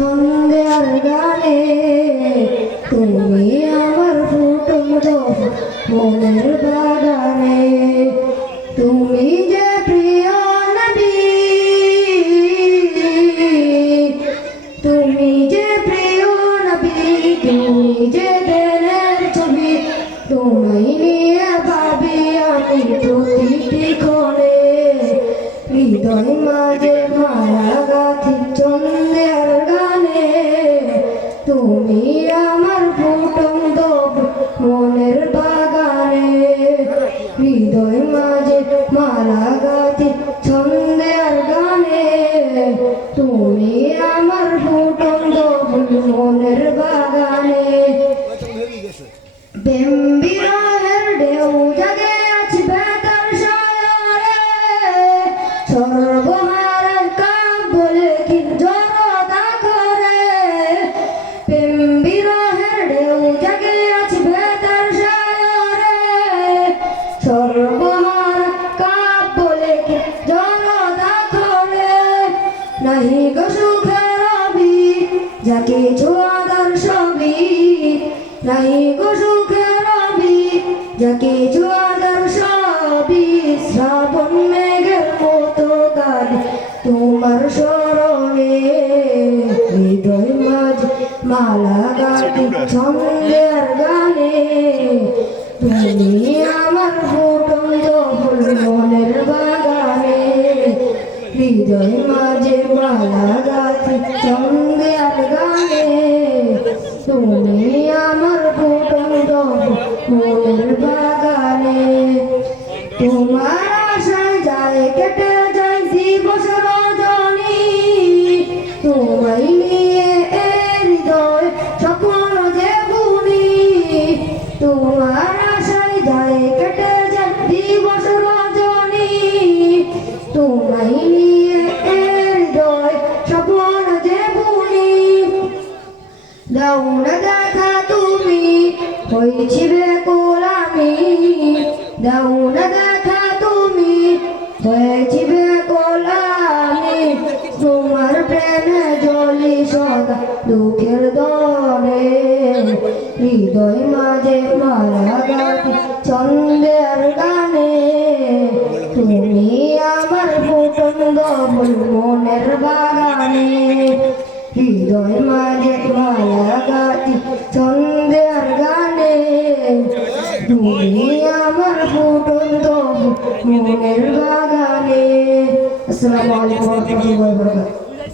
ছন্দে আর গানে তুমি আমার ফুটন্ত মনের বাগানে তুমি যে প্রিয় নবী তুমি যে প্রিয় নবী তুমি যে দিনের ছবি তোমায় নিয়ে ভাবি আমি প্রতিটি ক্ষণে হৃদয় মাঝে মায়া গাথি ছন্দে আর গানে তুমি আমার ফুটন্ত মনের বাগানে হৃদয় মাঝে মালা গাথি ছন্দে আর গানে তুমি আমার ফুটন্ত মনের বাগানে বিরহের ঢেউ জাগে আছে বেতার সায়রে সর্বহারার কাব্য লেখি জড়তা করে বিরহের ঢেউ জাগে আছে বেতার সায়রে সর্বহারার কাব্য লেখি জড়তা করে নাহি গো সুখের রবি যাকে ছোঁয়াদার সবই নাহি গো সুখের রবি যাকে ছোঁয়াদার সবই শ্রাবণ মেঘের মতো কাঁদে তোমার স্মরণে হৃদয় মাঝে মালা গাথি ছন্দে আর গানে তুমি আমার ফুটন্ত ফুল মনের বাগানে হৃদয় মাঝে মালা গাথি ছন্দে আর গানে তুমি আমার ফুটন্ত মনের বাগানে তোমার আশায় যায় কেটে যায় দিবস রজনী তোমায় নিয়ে হৃদয় স্বপ্ন যে বুনি তোমার আশায় যায় কেটে যায় দিবস রজনী তোমায় নিয়ে হৃদয় স্বপ্ন যে বুনি দাও না দেখা তুমি হয়েছি বেকুল আমি দাও না দেখা তুমি হয়েছি বেকুল আমি তোমার প্রেমে জ্বলি সদা দুঃখের দরে হৃদয় মাঝে মালা গাথি ছন্দে আর গানে তুমি আমার ফুটন্ত ফুল মনের বাগানে হৃদয় মাঝে মালা গাথি ছন্দে আর গানে তুমি আমার ফুটন্ত মনের বাগানে। আসসালামু আলাইকুম ওয়া রাহমাতুল্লাহি ওয়া বারাকাতুহু।